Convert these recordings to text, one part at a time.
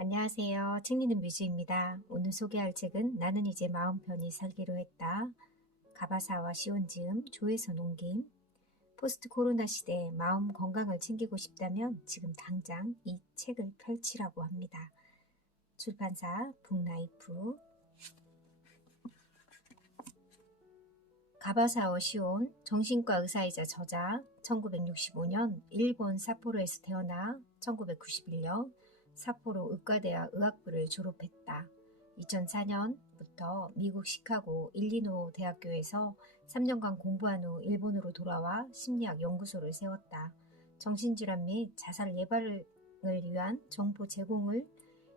안녕하세요. 책 읽는 뮤즈입니다. 오늘 소개할 책은 나는 이제 마음 편히 살기로 했다. 가바사와 시온지음, 조혜선 옮김. 포스트 코로나 시대에 마음 건강을 챙기고 싶다면 지금 당장 이 책을 펼치라고 합니다. 출판사 북라이프. 가바사와 시온, 정신과 의사이자 저자, 1965년 일본 삿포로에서 태어나 1991년 삿포로 의과대학 의학부를 졸업했다. 2004년부터 미국 시카고 일리노 대학교에서 3년간 공부한 후 일본으로 돌아와 심리학 연구소를 세웠다. 정신질환 및 자살 예방을 위한 정보 제공을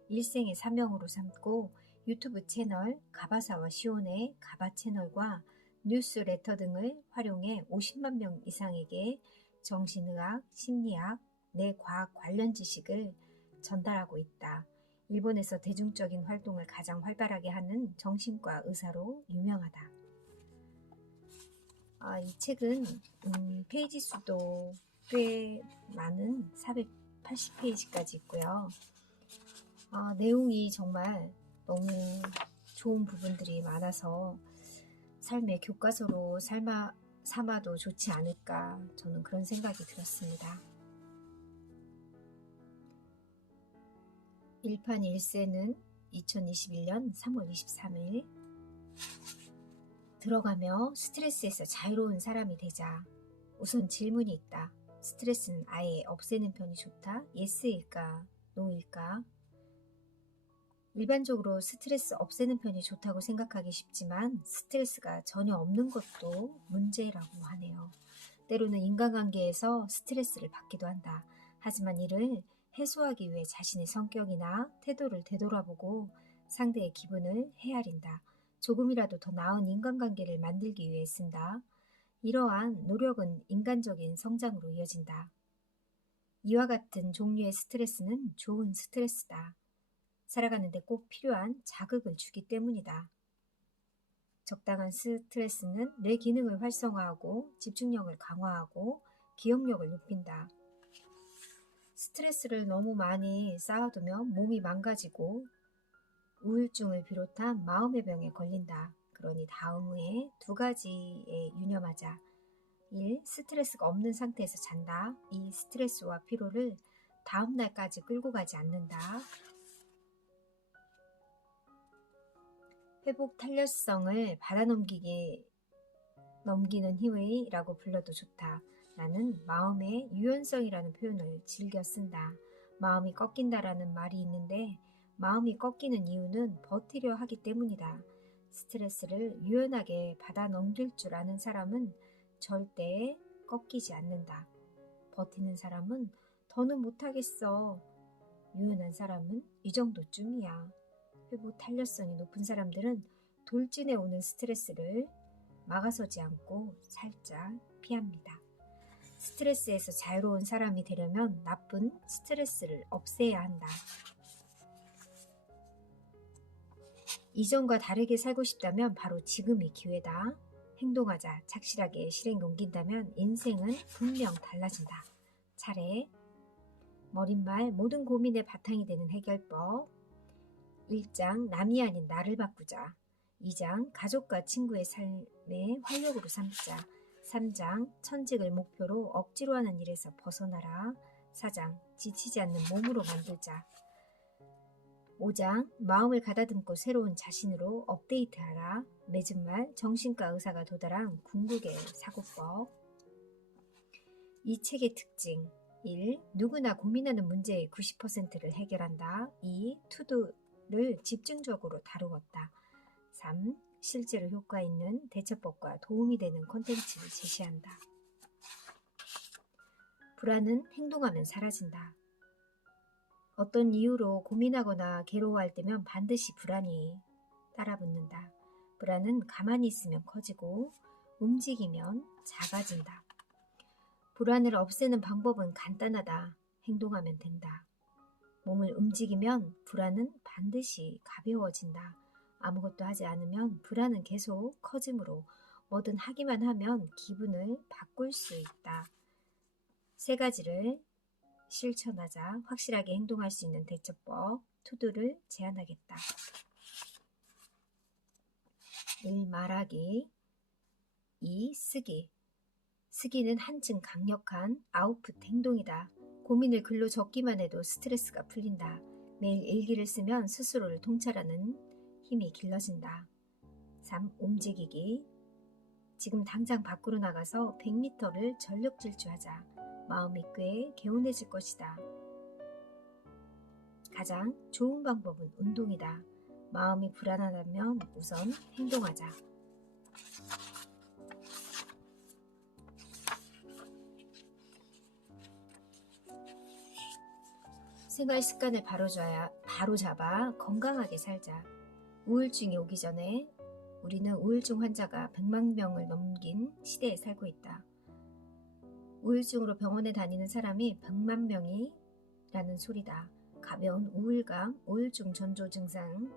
일생의 사명으로 삼고 유튜브 채널 가바사와 시온의 가바 채널과 뉴스레터 등을 활용해 50만 명 이상에게 정신의학, 심리학, 뇌과학 관련 지식을 전달하고 있다. 일본에서 대중적인 활동을 가장 활발하게 하는 정신과 의사로 유명하다. 이 책은 페이지 수도 꽤 많은 480페이지까지 있고요. 내용이 정말 너무 좋은 부분들이 많아서 삶의 교과서로 삼아도 좋지 않을까, 저는 그런 생각이 들었습니다. 1판 1세는 2021년 3월 23일. 들어가며 스트레스에서 자유로운 사람이 되자. 우선 질문이 있다. 스트레스는 아예 없애는 편이 좋다? 예스일까? 노일까? 일반적으로 스트레스 없애는 편이 좋다고 생각하기 쉽지만 스트레스가 전혀 없는 것도 문제라고 하네요. 때로는 인간관계에서 스트레스를 받기도 한다. 하지만 이를 해소하기 위해 자신의 성격이나 태도를 되돌아보고 상대의 기분을 헤아린다. 조금이라도 더 나은 인간관계를 만들기 위해 쓴다. 이러한 노력은 인간적인 성장으로 이어진다. 이와 같은 종류의 스트레스는 좋은 스트레스다. 살아가는데 꼭 필요한 자극을 주기 때문이다. 적당한 스트레스는 뇌 기능을 활성화하고 집중력을 강화하고 기억력을 높인다. 스트레스를 너무 많이 쌓아두면 몸이 망가지고 우울증을 비롯한 마음의 병에 걸린다. 그러니 다음에 2가지에 유념하자. 1. 스트레스가 없는 상태에서 잔다. 2. 스트레스와 피로를 다음 날까지 끌고 가지 않는다. 회복 탄력성을 넘기는 힘이라고 불러도 좋다. 나는 마음의 유연성이라는 표현을 즐겨 쓴다. 마음이 꺾인다라는 말이 있는데 마음이 꺾이는 이유는 버티려 하기 때문이다. 스트레스를 유연하게 받아 넘길 줄 아는 사람은 절대 꺾이지 않는다. 버티는 사람은 더는 못하겠어. 유연한 사람은 이 정도쯤이야. 회복 탄력성이 높은 사람들은 돌진해 오는 스트레스를 막아서지 않고 살짝 피합니다. 스트레스에서 자유로운 사람이 되려면 나쁜 스트레스를 없애야 한다. 이전과 다르게 살고 싶다면 바로 지금이 기회다. 행동하자. 착실하게 실행에 옮긴다면 인생은 분명 달라진다. 차례. 머릿말 모든 고민의 바탕이 되는 해결법. 1장 남이 아닌 나를 바꾸자. 2장 가족과 친구의 삶의 활력으로 삼자. 3장 천직을 목표로 억지로 하는 일에서 벗어나라. 4장 지치지 않는 몸으로 만들자. 5장 마음을 가다듬고 새로운 자신으로 업데이트하라. 맺은 말 정신과 의사가 도달한 궁극의 사고법. 이 책의 특징. 1. 누구나 고민하는 문제의 90%를 해결한다. 2. 투두를 집중적으로 다루었다. 3. 실제로 효과 있는 대처법과 도움이 되는 콘텐츠를 제시한다. 불안은 행동하면 사라진다. 어떤 이유로 고민하거나 괴로워할 때면 반드시 불안이 따라붙는다. 불안은 가만히 있으면 커지고 움직이면 작아진다. 불안을 없애는 방법은 간단하다. 행동하면 된다. 몸을 움직이면 불안은 반드시 가벼워진다. 아무것도 하지 않으면 불안은 계속 커지므로 뭐든 하기만 하면 기분을 바꿀 수 있다. 3가지를 실천하자. 확실하게 행동할 수 있는 대처법. 투두를 제한하겠다. 1. 말하기. 2. 쓰기. 쓰기는 한층 강력한 아웃풋 행동이다. 고민을 글로 적기만 해도 스트레스가 풀린다. 매일 일기를 쓰면 스스로를 통찰하는 힘이 길러진다. 3. 움직이기. 지금 당장 밖으로 나가서 100m를 전력 질주하자. 마음이 꽤 개운해질 것이다. 가장 좋은 방법은 운동이다. 마음이 불안하다면 우선 행동하자. 생활 습관을 바로잡아 건강하게 살자. 우울증이 오기 전에 우리는 우울증 환자가 100만 명을 넘긴 시대에 살고 있다. 우울증으로 병원에 다니는 사람이 100만 명이라는 소리다. 가벼운 우울감, 우울증 전조 증상,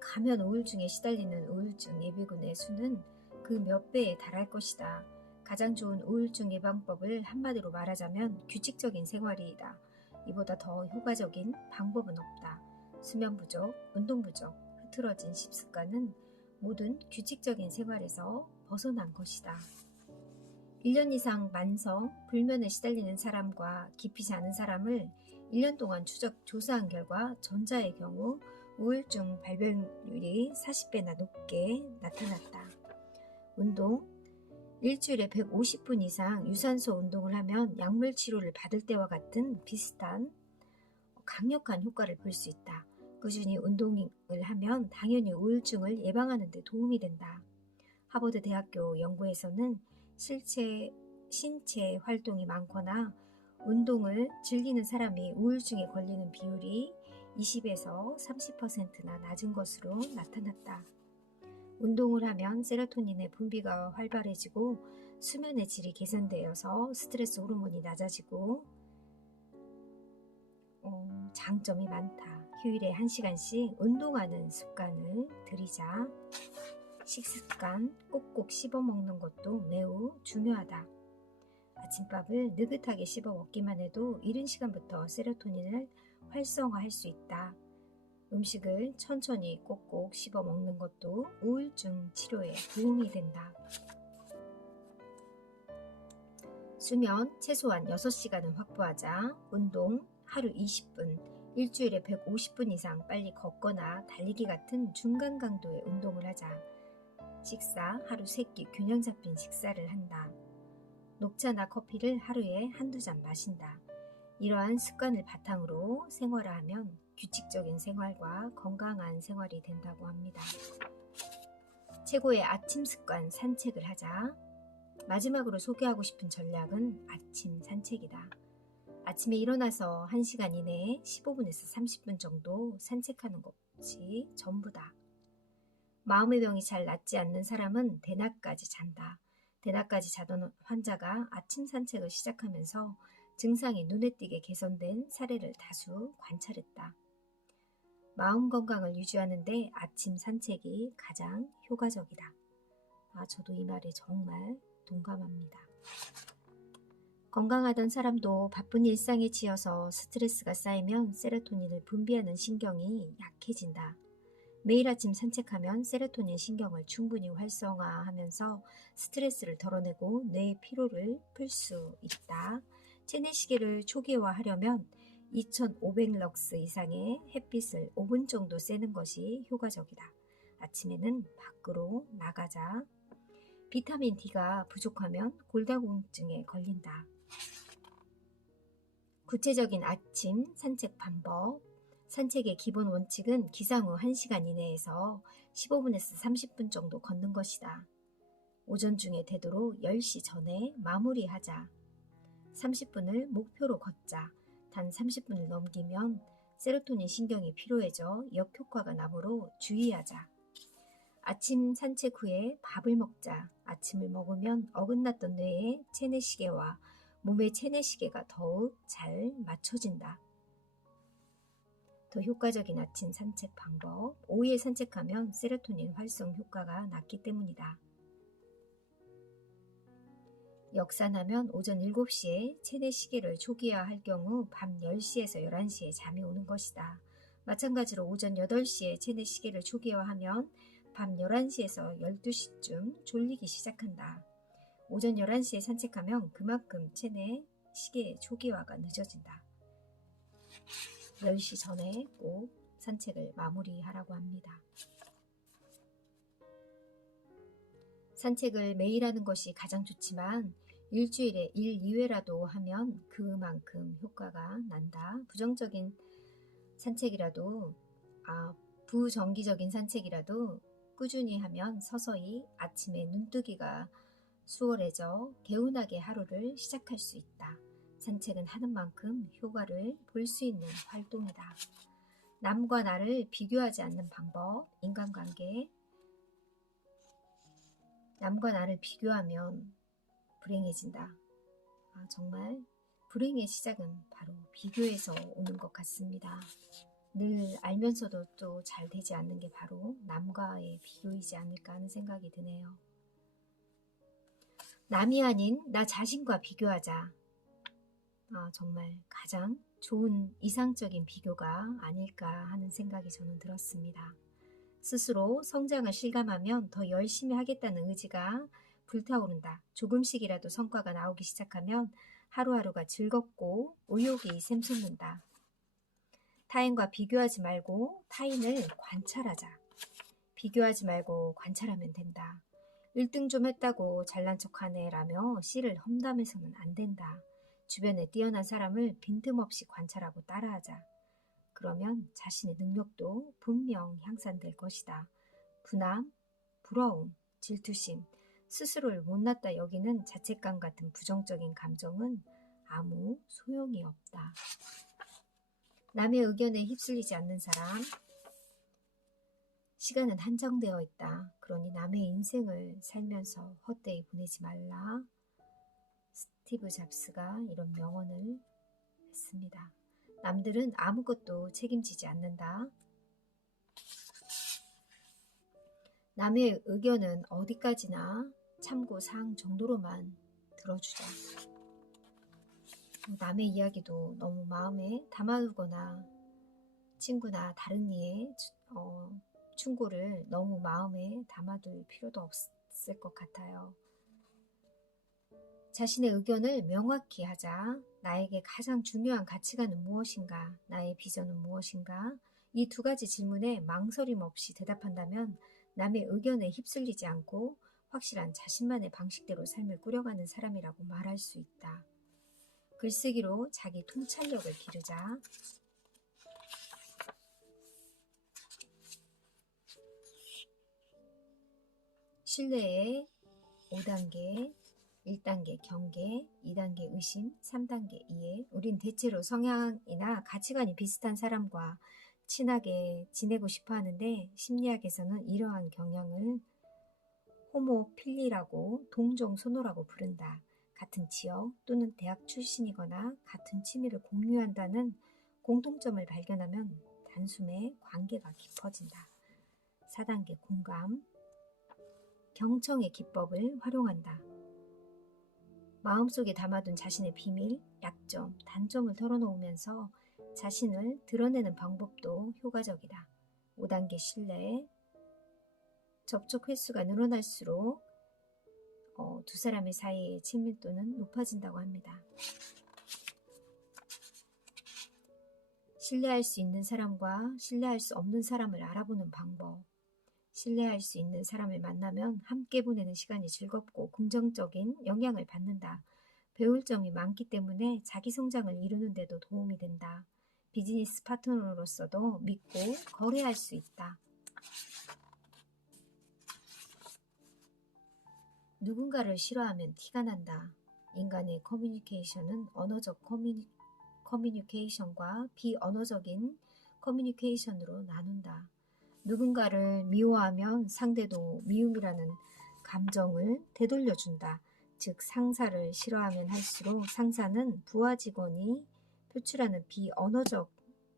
가면 우울증에 시달리는 우울증 예비군의 수는 그 몇 배에 달할 것이다. 가장 좋은 우울증 예방법을 한마디로 말하자면 규칙적인 생활이다. 이보다 더 효과적인 방법은 없다. 수면 부족, 운동 부족, 흐트러진 식습관은 모든 규칙적인 생활에서 벗어난 것이다. 1년 이상 만성, 불면에 시달리는 사람과 깊이 자는 사람을 1년 동안 조사한 결과 전자의 경우 우울증 발병률이 40배나 높게 나타났다. 운동, 일주일에 150분 이상 유산소 운동을 하면 약물 치료를 받을 때와 같은 비슷한 강력한 효과를 볼 수 있다. 꾸준히 운동을 하면 당연히 우울증을 예방하는 데 도움이 된다. 하버드 대학교 연구에서는 신체 활동이 많거나 운동을 즐기는 사람이 우울증에 걸리는 비율이 20에서 30%나 낮은 것으로 나타났다. 운동을 하면 세로토닌의 분비가 활발해지고 수면의 질이 개선되어서 스트레스 호르몬이 낮아지고 장점이 많다. 휴일에 1시간씩 운동하는 습관을 들이자. 식습관 꼭꼭 씹어 먹는 것도 매우 중요하다. 아침밥을 느긋하게 씹어 먹기만 해도 이른 시간부터 세로토닌을 활성화할 수 있다. 음식을 천천히 꼭꼭 씹어 먹는 것도 우울증 치료에 도움이 된다. 수면 최소한 6시간은 확보하자. 운동 하루 20분, 일주일에 150분 이상 빨리 걷거나 달리기 같은 중간 강도의 운동을 하자. 식사 하루 3끼 균형 잡힌 식사를 한다. 녹차나 커피를 하루에 한두 잔 마신다. 이러한 습관을 바탕으로 생활화하면 규칙적인 생활과 건강한 생활이 된다고 합니다. 최고의 아침 습관 산책을 하자. 마지막으로 소개하고 싶은 전략은 아침 산책이다. 아침에 일어나서 1시간 이내에 15분에서 30분 정도 산책하는 것이 전부다. 마음의 병이 잘 낫지 않는 사람은 대낮까지 잔다. 대낮까지 자던 환자가 아침 산책을 시작하면서 증상이 눈에 띄게 개선된 사례를 다수 관찰했다. 마음 건강을 유지하는 데 아침 산책이 가장 효과적이다. 저도 이 말에 정말 동감합니다. 건강하던 사람도 바쁜 일상에 치여서 스트레스가 쌓이면 세로토닌을 분비하는 신경이 약해진다. 매일 아침 산책하면 세로토닌 신경을 충분히 활성화하면서 스트레스를 덜어내고 뇌의 피로를 풀 수 있다. 체내시계를 초기화하려면 2500럭스 이상의 햇빛을 5분 정도 쐬는 것이 효과적이다. 아침에는 밖으로 나가자. 비타민 D가 부족하면 골다공증에 걸린다. 구체적인 아침 산책 방법. 산책의 기본 원칙은 기상 후 1시간 이내에서 15분에서 30분 정도 걷는 것이다. 오전 중에 되도록 10시 전에 마무리하자. 30분을 목표로 걷자. 단 30분을 넘기면 세로토닌 신경이 피로해져 역효과가 나므로 주의하자. 아침 산책 후에 밥을 먹자. 아침을 먹으면 어긋났던 뇌의 체내시계와 몸의 체내시계가 더욱 잘 맞춰진다. 더 효과적인 아침 산책 방법. 오후에 산책하면 세로토닌 활성 효과가 낮기 때문이다. 역산하면 오전 7시에 체내시계를 초기화할 경우 밤 10시에서 11시에 잠이 오는 것이다. 마찬가지로 오전 8시에 체내 시계를 초기화하면 밤 11시에서 12시쯤 졸리기 시작한다. 오전 11시에 산책하면 그만큼 체내 시계 초기화가 늦어진다. 10시 전에 꼭 산책을 마무리하라고 합니다. 산책을 매일 하는 것이 가장 좋지만 일주일에 1, 2회라도 하면 그만큼 효과가 난다. 부정기적인 산책이라도 꾸준히 하면 서서히 아침에 눈뜨기가 수월해져 개운하게 하루를 시작할 수 있다. 산책은 하는 만큼 효과를 볼 수 있는 활동이다. 남과 나를 비교하지 않는 방법, 인간관계. 남과 나를 비교하면 불행해진다. 정말 불행의 시작은 바로 비교에서 오는 것 같습니다. 늘 알면서도 또 잘 되지 않는 게 바로 남과의 비교이지 않을까 하는 생각이 드네요. 남이 아닌 나 자신과 비교하자. 정말 가장 좋은 이상적인 비교가 아닐까 하는 생각이 저는 들었습니다. 스스로 성장을 실감하면 더 열심히 하겠다는 의지가 불타오른다. 조금씩이라도 성과가 나오기 시작하면 하루하루가 즐겁고 의욕이 샘솟는다. 타인과 비교하지 말고 타인을 관찰하자. 비교하지 말고 관찰하면 된다. 1등 좀 했다고 잘난 척하네 라며 씨를 험담해서는 안 된다. 주변에 뛰어난 사람을 빈틈없이 관찰하고 따라하자. 그러면 자신의 능력도 분명 향상될 것이다. 분함, 부러움, 질투심, 스스로를 못났다 여기는 자책감 같은 부정적인 감정은 아무 소용이 없다. 남의 의견에 휩쓸리지 않는 사람, 시간은 한정되어 있다. 그러니 남의 인생을 살면서 헛되이 보내지 말라. 스티브 잡스가 이런 명언을 했습니다. 남들은 아무것도 책임지지 않는다. 남의 의견은 어디까지나 참고사항 정도로만 들어주자. 남의 이야기도 너무 마음에 담아두거나 친구나 다른 이의 충고를 너무 마음에 담아둘 필요도 없을 것 같아요. 자신의 의견을 명확히 하자. 나에게 가장 중요한 가치관은 무엇인가? 나의 비전은 무엇인가? 이 두 가지 질문에 망설임 없이 대답한다면 남의 의견에 휩쓸리지 않고 확실한 자신만의 방식대로 삶을 꾸려가는 사람이라고 말할 수 있다. 글쓰기로 자기 통찰력을 기르자. 신뢰의 5단계, 1단계 경계, 2단계 의심, 3단계 이해. 우린 대체로 성향이나 가치관이 비슷한 사람과 친하게 지내고 싶어 하는데 심리학에서는 이러한 경향을 호모필리라고 동종 선호라고 부른다. 같은 지역 또는 대학 출신이거나 같은 취미를 공유한다는 공통점을 발견하면 단숨에 관계가 깊어진다. 4단계 공감, 경청의 기법을 활용한다. 마음속에 담아둔 자신의 비밀, 약점, 단점을 털어놓으면서 자신을 드러내는 방법도 효과적이다. 5단계 신뢰, 접촉 횟수가 늘어날수록 두 사람의 사이의 친밀도는 높아진다고 합니다. 신뢰할 수 있는 사람과 신뢰할 수 없는 사람을 알아보는 방법. 신뢰할 수 있는 사람을 만나면 함께 보내는 시간이 즐겁고 긍정적인 영향을 받는다. 배울 점이 많기 때문에 자기 성장을 이루는 데도 도움이 된다. 비즈니스 파트너로서도 믿고 거래할 수 있다. 누군가를 싫어하면 티가 난다. 인간의 커뮤니케이션은 언어적 커뮤니케이션과 비언어적인 커뮤니케이션으로 나눈다. 누군가를 미워하면 상대도 미움이라는 감정을 되돌려준다. 즉 상사를 싫어하면 할수록 상사는 부하 직원이 표출하는 비언어적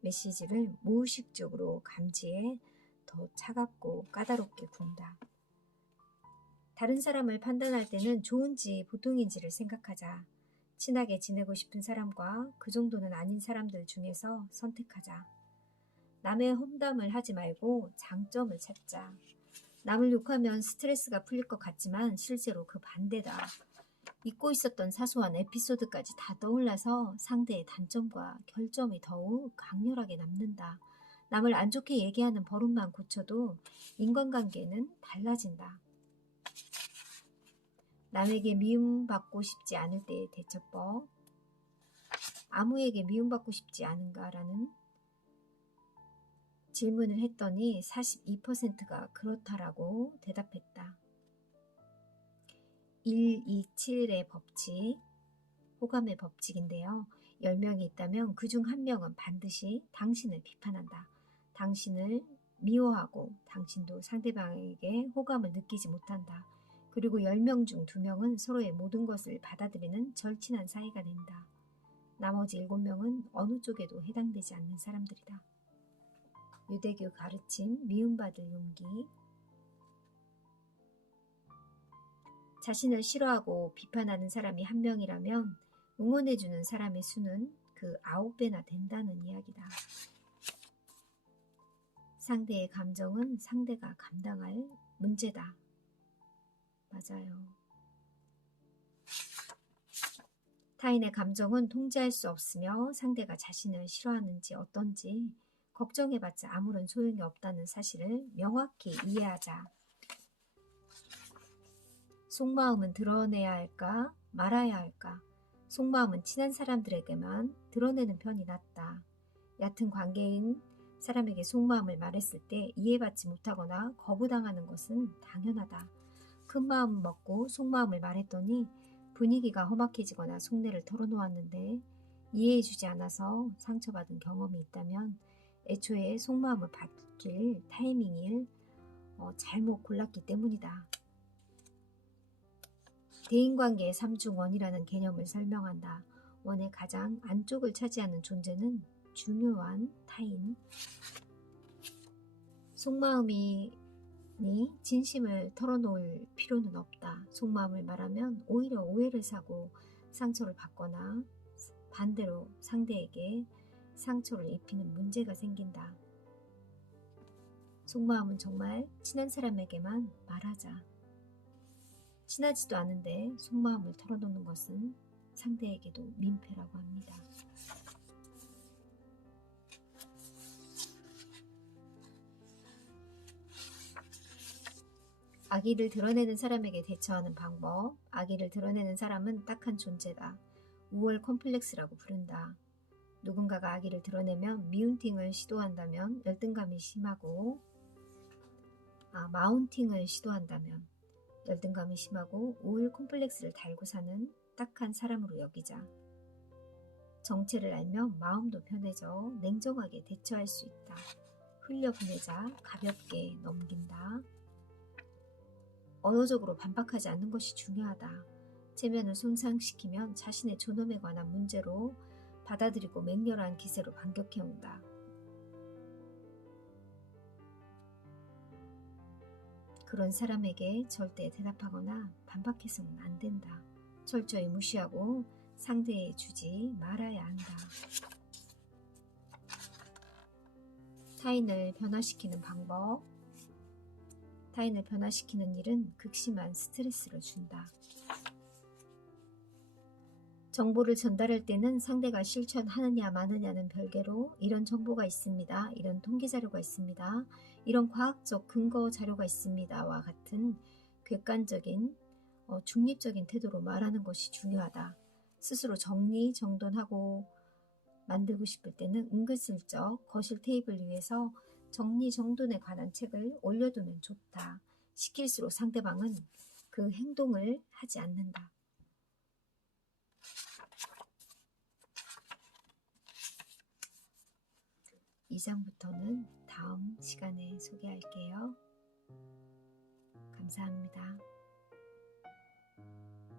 메시지를 무의식적으로 감지해 더 차갑고 까다롭게 군다. 다른 사람을 판단할 때는 좋은지 보통인지를 생각하자. 친하게 지내고 싶은 사람과 그 정도는 아닌 사람들 중에서 선택하자. 남의 험담을 하지 말고 장점을 찾자. 남을 욕하면 스트레스가 풀릴 것 같지만 실제로 그 반대다. 잊고 있었던 사소한 에피소드까지 다 떠올라서 상대의 단점과 결점이 더욱 강렬하게 남는다. 남을 안 좋게 얘기하는 버릇만 고쳐도 인간관계는 달라진다. 남에게 미움받고 싶지 않을 때의 대처법. 아무에게 미움받고 싶지 않은가라는 질문을 했더니 42%가 그렇다라고 대답했다. 127의 법칙, 호감의 법칙인데요. 10명이 있다면 그중 1명은 반드시 당신을 비판한다. 당신을 미워하고 당신도 상대방에게 호감을 느끼지 못한다. 그리고 10명 중 2명은 서로의 모든 것을 받아들이는 절친한 사이가 된다. 나머지 7명은 어느 쪽에도 해당되지 않는 사람들이다. 유대교 가르침, 미움받을 용기. 자신을 싫어하고 비판하는 사람이 1명이라면 응원해주는 사람의 수는 그 9배나 된다는 이야기다. 상대의 감정은 상대가 감당할 문제다. 맞아요. 타인의 감정은 통제할 수 없으며 상대가 자신을 싫어하는지 어떤지 걱정해봤자 아무런 소용이 없다는 사실을 명확히 이해하자. 속마음은 드러내야 할까 말아야 할까? 속마음은 친한 사람들에게만 드러내는 편이 낫다. 얕은 관계인 사람에게 속마음을 말했을 때 이해받지 못하거나 거부당하는 것은 당연하다. 큰 마음 먹고 속마음을 말했더니 분위기가 험악해지거나 속내를 털어놓았는데 이해해주지 않아서 상처받은 경험이 있다면 애초에 속마음을 밝힐 타이밍을 잘못 골랐기 때문이다. 대인관계의 3중원이라는 개념을 설명한다. 원의 가장 안쪽을 차지하는 존재는 중요한 타인. 속마음이 진심을 털어놓을 필요는 없다. 속마음을 말하면 오히려 오해를 사고 상처를 받거나 반대로 상대에게 상처를 입히는 문제가 생긴다. 속마음은 정말 친한 사람에게만 말하자. 친하지도 않은데 속마음을 털어놓는 것은 상대에게도 민폐라고 합니다. 악의를 드러내는 사람에게 대처하는 방법. 악의를 드러내는 사람은 딱한 존재다. 우월 컴플렉스라고 부른다. 누군가가 악의를 드러내면 미운팅을 시도한다면 열등감이 심하고 마운팅을 시도한다면 열등감이 심하고 우울 콤플렉스를 달고 사는 딱한 사람으로 여기자. 정체를 알면 마음도 편해져 냉정하게 대처할 수 있다. 흘려보내자 가볍게 넘긴다. 언어적으로 반박하지 않는 것이 중요하다. 체면을 손상시키면 자신의 존엄에 관한 문제로 받아들이고 맹렬한 기세로 반격해온다. 그런 사람에게 절대 대답하거나 반박해서는 안 된다. 철저히 무시하고 상대에 주지 말아야 한다. 타인을 변화시키는 방법. 타인을 변화시키는 일은 극심한 스트레스를 준다. 정보를 전달할 때는 상대가 실천하느냐 마느냐는 별개로 이런 정보가 있습니다. 이런 통계 자료가 있습니다. 이런 과학적 근거 자료가 있습니다와 같은 객관적인 중립적인 태도로 말하는 것이 중요하다. 스스로 정리정돈하고 만들고 싶을 때는 은근슬쩍 거실 테이블 위에서 정리정돈에 관한 책을 올려두면 좋다. 시킬수록 상대방은 그 행동을 하지 않는다. 이 장부터는 다음 시간에 소개할게요. 감사합니다.